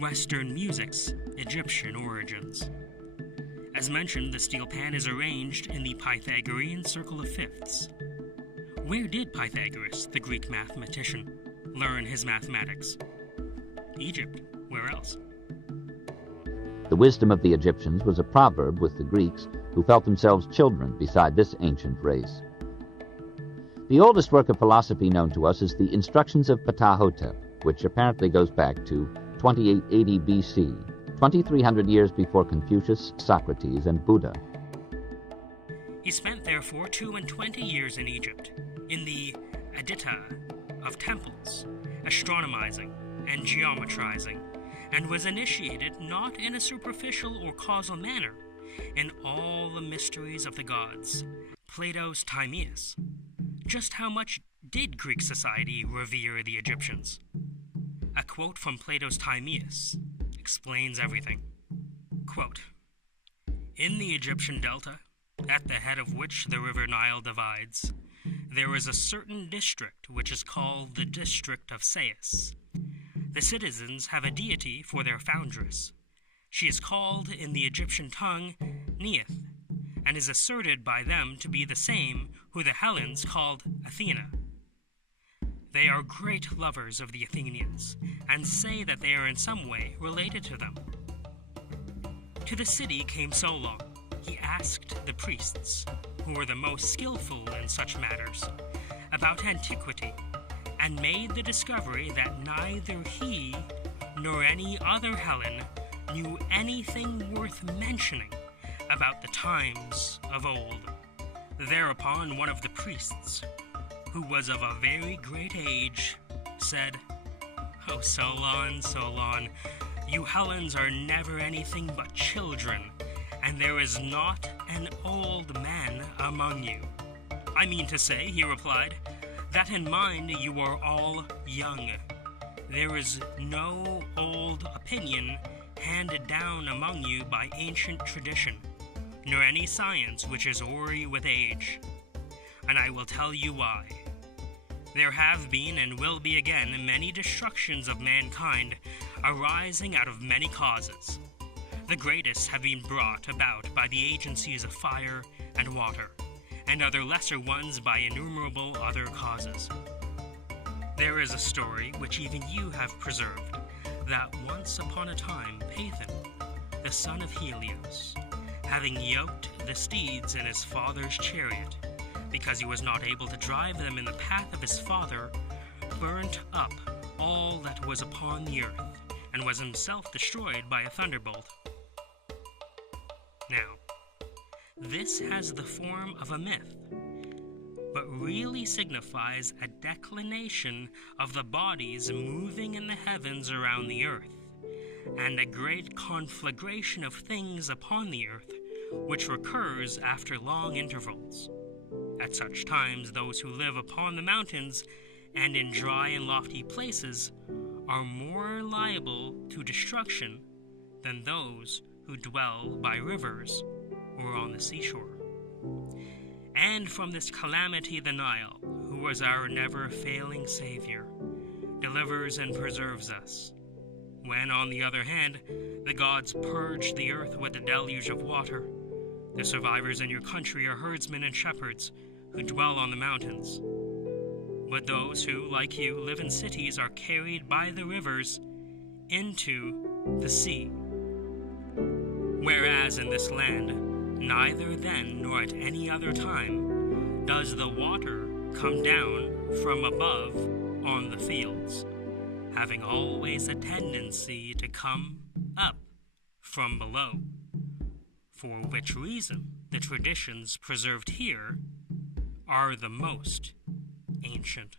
Western music's Egyptian origins. As mentioned, the steel pan is arranged in the Pythagorean circle of fifths. Where did Pythagoras, the Greek mathematician, learn his mathematics? Egypt. Where else? The wisdom of the Egyptians was a proverb with the Greeks, who felt themselves children beside this ancient race. The oldest work of philosophy known to us is the Instructions of Ptahhotep, which apparently goes back to 2880 BC, 2,300 years before Confucius, Socrates, and Buddha. He spent therefore 22 years in Egypt, in the Editta of temples, astronomizing and geometrizing, and was initiated not in a superficial or causal manner in all the mysteries of the gods, Plato's Timaeus. Just how much did Greek society revere the Egyptians? A quote from Plato's Timaeus explains everything. Quote, "In the Egyptian delta, at the head of which the river Nile divides, there is a certain district which is called the district of Sais. The citizens have a deity for their foundress. She is called in the Egyptian tongue Neith, and is asserted by them to be the same who the Hellenes called Athena. They are great lovers of the Athenians, and say that they are in some way related to them. To the city came Solon. He asked the priests, who were the most skillful in such matters, about antiquity, and made the discovery that neither he nor any other Hellen knew anything worth mentioning about the times of old. Thereupon one of the priests, who was of a very great age, said, 'O Solon, Solon, you Hellenes are never anything but children, and there is not an old man among you.' 'I mean to say,' he replied, 'that in mind you are all young. There is no old opinion handed down among you by ancient tradition, nor any science which is hoary with age. And I will tell you why. There have been and will be again many destructions of mankind arising out of many causes. The greatest have been brought about by the agencies of fire and water, and other lesser ones by innumerable other causes. There is a story which even you have preserved, that once upon a time Python, the son of Helios, having yoked the steeds in his father's chariot, because he was not able to drive them in the path of his father, burnt up all that was upon the earth, and was himself destroyed by a thunderbolt. Now, this has the form of a myth, but really signifies a declination of the bodies moving in the heavens around the earth, and a great conflagration of things upon the earth, which recurs after long intervals. At such times, those who live upon the mountains and in dry and lofty places are more liable to destruction than those who dwell by rivers or on the seashore. And from this calamity the Nile, who was our never-failing Savior, delivers and preserves us. When, on the other hand, the gods purge the earth with a deluge of water, the survivors in your country are herdsmen and shepherds who dwell on the mountains. But those who, like you, live in cities are carried by the rivers into the sea. Whereas in this land, neither then nor at any other time does the water come down from above on the fields, having always a tendency to come up from below, for which reason the traditions preserved here are the most ancient.